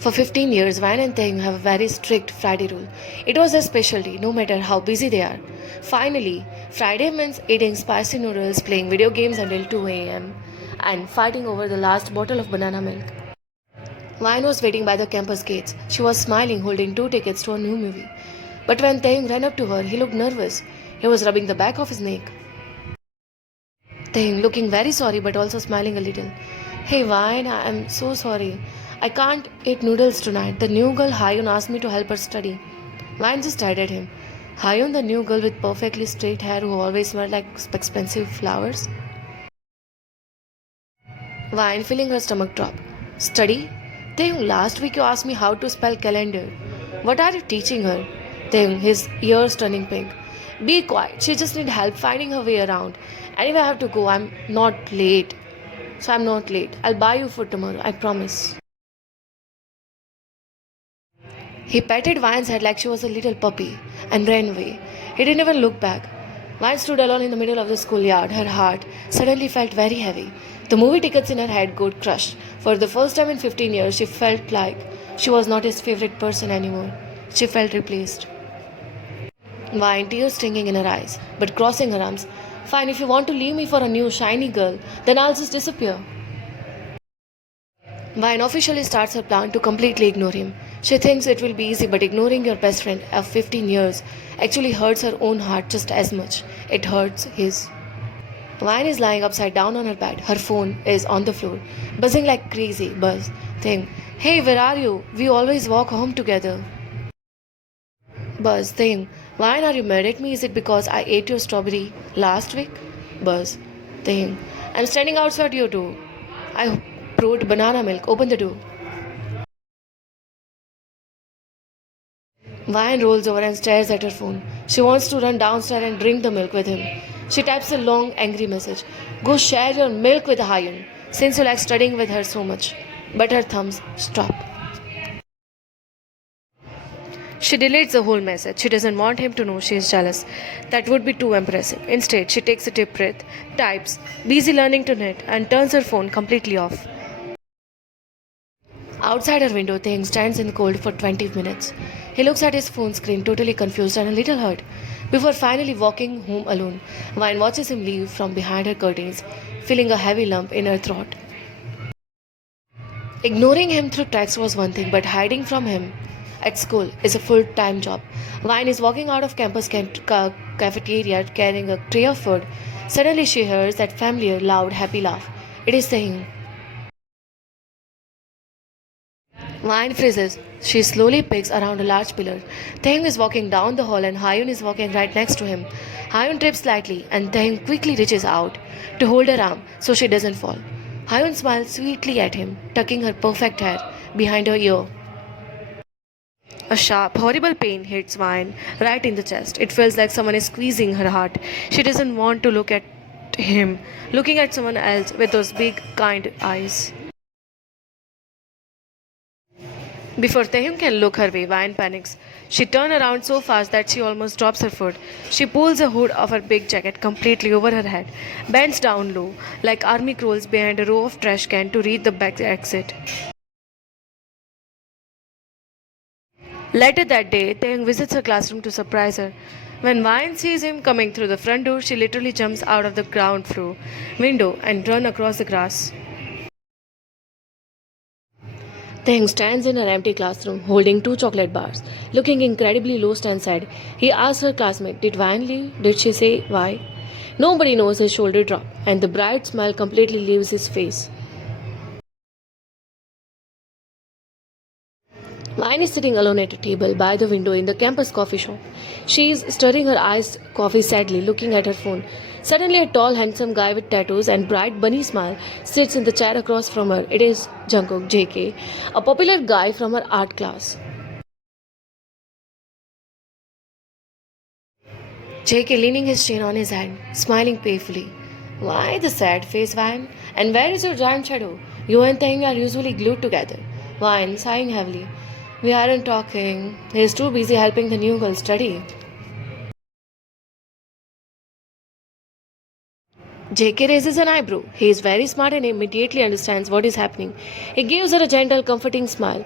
For 15 years, Van and Taehyung have a very strict Friday rule. It was their specialty, no matter how busy they are. Finally, Friday means eating spicy noodles, playing video games until 2 a.m., and fighting over the last bottle of banana milk. Vine was waiting by the campus gates. She was smiling, holding 2 tickets to a new movie. But when Taehyung ran up to her, he looked nervous. He was rubbing the back of his neck. Taehyung, looking very sorry but also smiling a little. Hey Vine, I am so sorry. I can't eat noodles tonight. The new girl Hyun asked me to help her study. Vine just stared at him. Hyun, the new girl with perfectly straight hair who always smelled like expensive flowers? Vine feeling her stomach drop. Study? Taehyung, last week you asked me how to spell calendar. What are you teaching her? Taehyung, his ears turning pink. Be quiet. She just need help finding her way around. Anyway, I have to go. I'm not late. So I'm not late. I'll buy you food tomorrow. I promise. He patted Vine's head like she was a little puppy and ran away. He didn't even look back. Vine stood alone in the middle of the schoolyard. Her heart suddenly felt very heavy. The movie tickets in her head got crushed. For the first time in 15 years, she felt like she was not his favorite person anymore. She felt replaced. Vine, tears stinging in her eyes, but crossing her arms. Fine, if you want to leave me for a new shiny girl, then I'll just disappear. Vine officially starts her plan to completely ignore him. She thinks it will be easy, but ignoring your best friend of 15 years actually hurts her own heart just as much. It hurts his. Vine is lying upside down on her bed. Her phone is on the floor, buzzing like crazy. Buzz. Thing. Hey, where are you? We always walk home together. Buzz. Thing. Vine, are you mad at me? Is it because I ate your strawberry last week? Buzz. Thing. I'm standing outside your door. I brought banana milk. Open the door. Vine rolls over and stares at her phone. She wants to run downstairs and drink the milk with him. She types a long, angry message. Go share your milk with Hyun, since you like studying with her so much. But her thumbs stop. She deletes the whole message. She doesn't want him to know she is jealous. That would be too impressive. Instead, she takes a deep breath, types, busy learning to knit, and turns her phone completely off. Outside her window, Taehyung stands in the cold for 20 minutes. He looks at his phone screen, totally confused and a little hurt. Before finally walking home alone, Vine watches him leave from behind her curtains, feeling a heavy lump in her throat. Ignoring him through text was one thing, but hiding from him at school is a full-time job. Vine is walking out of campus cafeteria carrying a tray of food. Suddenly she hears that familiar, loud, happy laugh. It is Taehyung. Vine freezes. She slowly picks around a large pillar. Taehyung is walking down the hall and Hyun is walking right next to him. Hyun trips slightly and Taehyung quickly reaches out to hold her arm so she doesn't fall. Hyun smiles sweetly at him, tucking her perfect hair behind her ear. A sharp, horrible pain hits Vine right in the chest. It feels like someone is squeezing her heart. She doesn't want to look at him, looking at someone else with those big, kind eyes. Before Taehyung can look her way, Vine panics. She turns around so fast that she almost drops her foot. She pulls the hood of her big jacket completely over her head, bends down low, like army crawls behind a row of trash cans to reach the back exit. Later that day, Taehyung visits her classroom to surprise her. When Vine sees him coming through the front door, she literally jumps out of the ground floor window and runs across the grass. Taehyung stands in her empty classroom holding 2 chocolate bars, looking incredibly lost and sad. He asks her classmate, Did Vine leave? Did she say why? Nobody knows. His shoulder drop, and the bright smile completely leaves his face. Vine is sitting alone at a table by the window in the campus coffee shop. She is stirring her iced coffee sadly, looking at her phone. Suddenly, a tall, handsome guy with tattoos and bright bunny smile sits in the chair across from her. It is Jungkook, JK, a popular guy from her art class. JK leaning his chin on his hand, smiling painfully. Why the sad face, Vine? And where is your giant shadow? You and Taehyung are usually glued together. Vine, sighing heavily. We aren't talking. He is too busy helping the new girl study. JK raises an eyebrow. He is very smart and immediately understands what is happening. He gives her a gentle, comforting smile.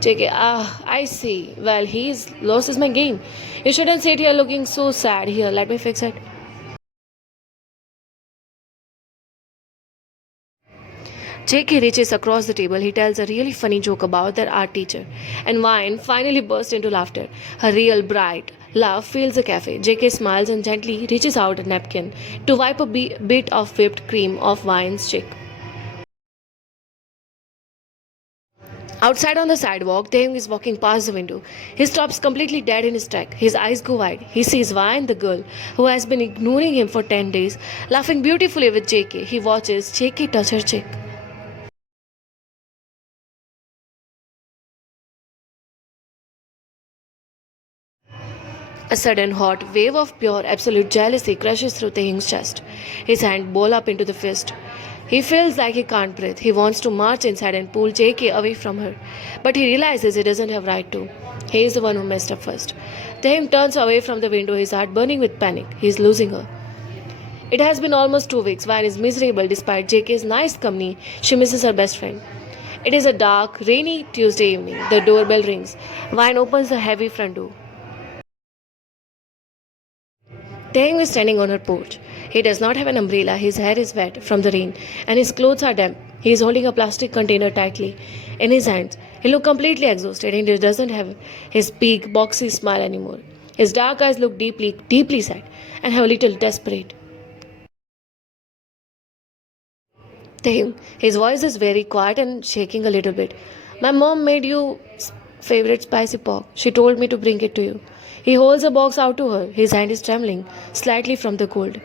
JK, I see. Well, he's lost his my game. You shouldn't sit here looking so sad. Here, let me fix it. JK reaches across the table. He tells a really funny joke about their art teacher. And Wine finally bursts into laughter. Her real bright laugh fills the cafe. JK smiles and gently reaches out a napkin to wipe a bit of whipped cream off Wine's cheek. Outside on the sidewalk, Taehyung is walking past the window. He stops completely dead in his track. His eyes go wide. He sees Vine, the girl who has been ignoring him for 10 days, laughing beautifully with JK. He watches JK touch her cheek. A sudden hot wave of pure absolute jealousy crushes through Taehyung's chest. His hand ball up into the fist. He feels like he can't breathe. He wants to march inside and pull JK away from her. But he realizes he doesn't have right to. He is the one who messed up first. Taehyung turns away from the window, his heart burning with panic. He is losing her. It has been almost 2 weeks. Van is miserable despite JK's nice company. She misses her best friend. It is a dark, rainy Tuesday evening. The doorbell rings. Vine opens the heavy front door. Taehyung is standing on her porch. He does not have an umbrella, his hair is wet from the rain, and his clothes are damp. He is holding a plastic container tightly in his hands. He looks completely exhausted and he doesn't have his big, boxy smile anymore. His dark eyes look deeply, deeply sad and have a little desperate. Taehyung, his voice is very quiet and shaking a little bit. My mom made you favorite spicy pork. She told me to bring it to you. He holds a box out to her. His hand is trembling slightly from the cold.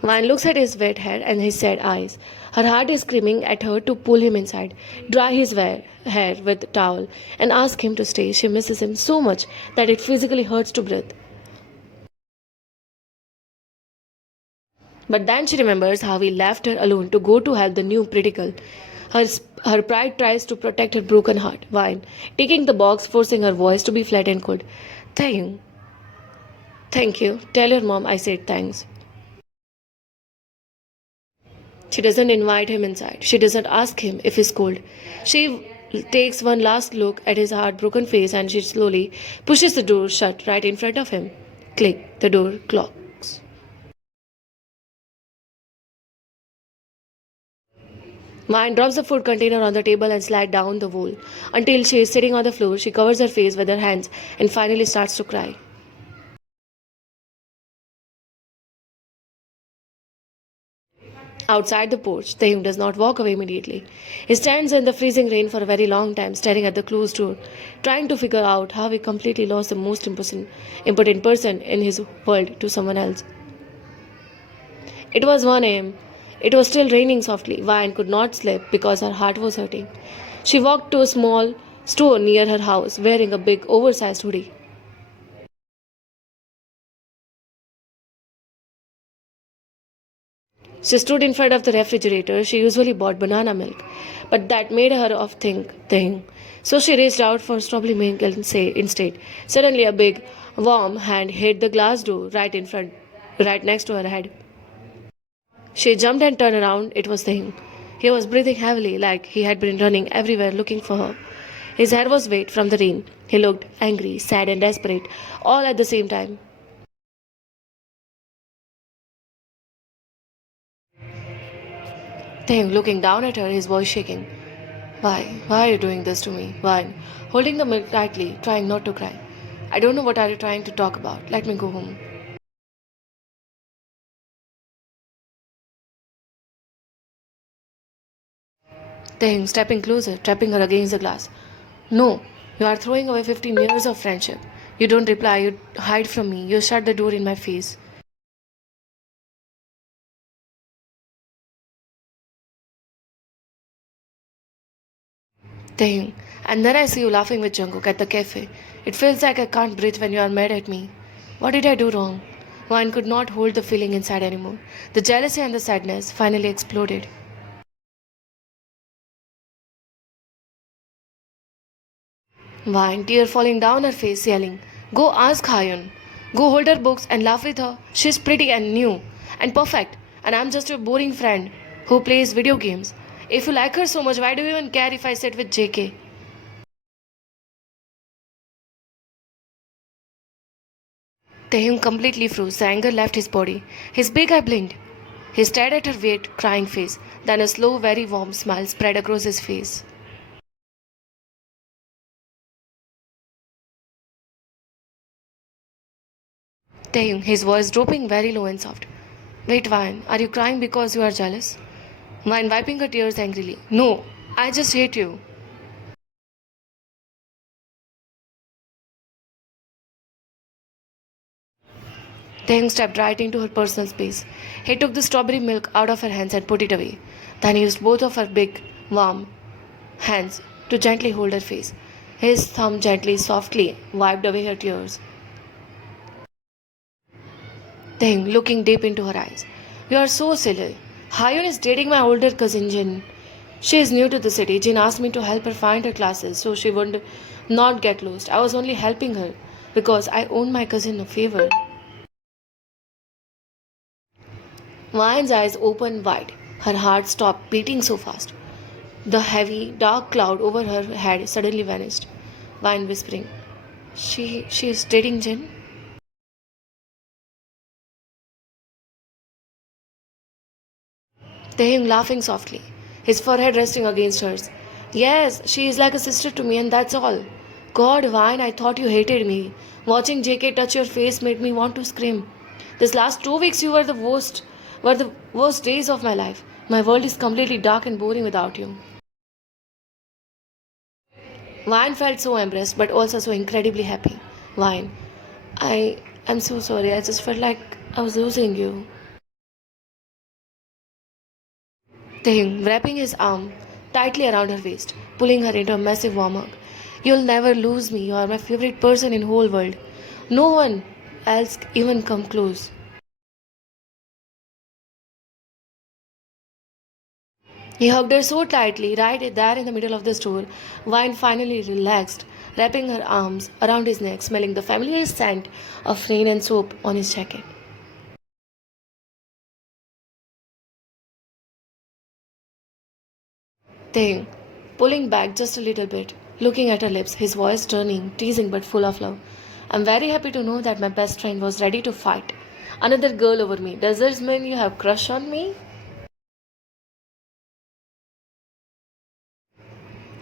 Vine looks at his wet hair and his sad eyes. Her heart is screaming at her to pull him inside, dry his hair with a towel, and ask him to stay. She misses him so much that it physically hurts to breathe. But then she remembers how he left her alone to go to help the new pretty girl. Her, her pride tries to protect her broken heart. Vine, taking the box, forcing her voice to be flat and cold. Taehyung, thank you. Tell your mom I said thanks. She doesn't invite him inside. She doesn't ask him if he's cold. She takes one last look at his heartbroken face and she slowly pushes the door shut right in front of him. Click, the door clocks. Vine drops the food container on the table and slides down the wall. Until she is sitting on the floor, she covers her face with her hands and finally starts to cry. Outside the porch, Taehyung does not walk away immediately. He stands in the freezing rain for a very long time, staring at the closed door, trying to figure out how he completely lost the most important person in his world to someone else. It was 1 a.m. It was still raining softly. Vine could not sleep because her heart was hurting. She walked to a small store near her house, wearing a big, oversized hoodie. She stood in front of the refrigerator. She usually bought banana milk, but that made her of think thing. So she reached out for strawberry milk and say instead. Suddenly, a big, warm hand hit the glass door right next to her head. She jumped and turned around. It was him. He was breathing heavily, like he had been running everywhere looking for her. His hair was wet from the rain. He looked angry, sad, and desperate, all at the same time. Taehyung looking down at her, his voice shaking. Why? Why are you doing this to me? Why? Holding the milk tightly, trying not to cry. I don't know what are you trying to talk about. Let me go home. Taehyung stepping closer, trapping her against the glass. No, you are throwing away 15 years of friendship. You don't reply, you hide from me, you shut the door in my face. Taehyung, and then I see you laughing with Jungkook at the cafe. It feels like I can't breathe when you are mad at me. What did I do wrong? One could not hold the feeling inside anymore. The jealousy and the sadness finally exploded. Vine, tear falling down her face, yelling, Go ask Hyun. Go hold her books and laugh with her. She's pretty and new and perfect, and I'm just your boring friend. who plays video games. If you like her so much, why do you even care if I sit with JK? Taehyung completely froze. The anger left his body. His big eye blinked. He stared at her wet, crying face. Then a slow, very warm smile spread across his face. Taehyung, his voice dropping very low and soft. Wait, Vine, are you crying because you are jealous? Vine wiping her tears angrily. No, I just hate you. Taehyung stepped right into her personal space. He took the strawberry milk out of her hands and put it away. Then he used both of her big, warm hands to gently hold her face. His thumb gently, softly wiped away her tears. Taehyung looking deep into her eyes. You are so silly. Hyun is dating my older cousin Jin. She is new to the city. Jin asked me to help her find her classes so she would not get lost. I was only helping her because I owed my cousin a favor. Vine's eyes opened wide. Her heart stopped beating so fast. The heavy, dark cloud over her head suddenly vanished. Vine whispering, She is dating Jin? Taehyung laughing softly, his forehead resting against hers. Yes, she is like a sister to me and that's all. God, Vine, I thought you hated me. Watching JK touch your face made me want to scream. This last 2 weeks you were the worst days of my life. My world is completely dark and boring without you. Vine felt so embarrassed but also so incredibly happy. Vine, I am so sorry. I just felt like I was losing you. Taehyung wrapping his arm tightly around her waist, pulling her into a massive warm hug. You'll never lose me. You are my favorite person in whole world. No one else even come close. He hugged her so tightly, right there in the middle of the store. Vine finally relaxed, wrapping her arms around his neck, smelling the familiar scent of rain and soap on his jacket. Taehyung, pulling back just a little bit, looking at her lips, his voice turning, teasing but full of love. I'm very happy to know that my best friend was ready to fight. Another girl over me. Does this mean you have crush on me?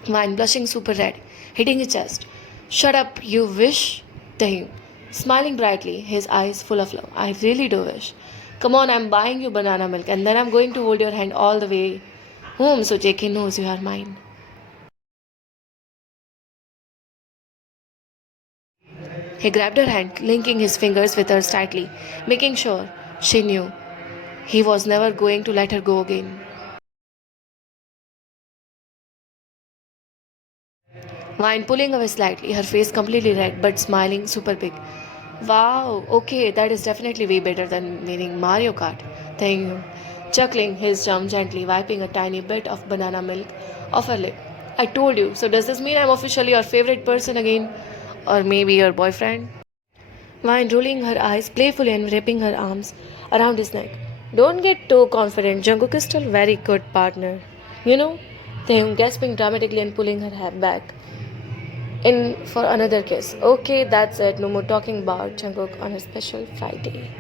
Vine blushing super red, hitting his chest. Shut up, you wish? Taehyung, smiling brightly, his eyes full of love. I really do wish. Come on, I'm buying you banana milk and then I'm going to hold your hand all the way home so JK knows you are mine. He grabbed her hand, linking his fingers with hers tightly, making sure she knew he was never going to let her go again. Vine pulling away slightly, her face completely red but smiling super big. Wow, okay, that is definitely way better than winning Mario Kart. Thank you. Chuckling his jump gently, wiping a tiny bit of banana milk off her lip. I told you, so does this mean I'm officially your favorite person again? Or maybe your boyfriend? Vine rolling her eyes playfully and wrapping her arms around his neck. Don't get too confident. Jungkook is still very good partner. You know? Taehyung gasping dramatically and pulling her hair back in for another kiss. Okay, that's it. No more talking about Jungkook on a special Friday.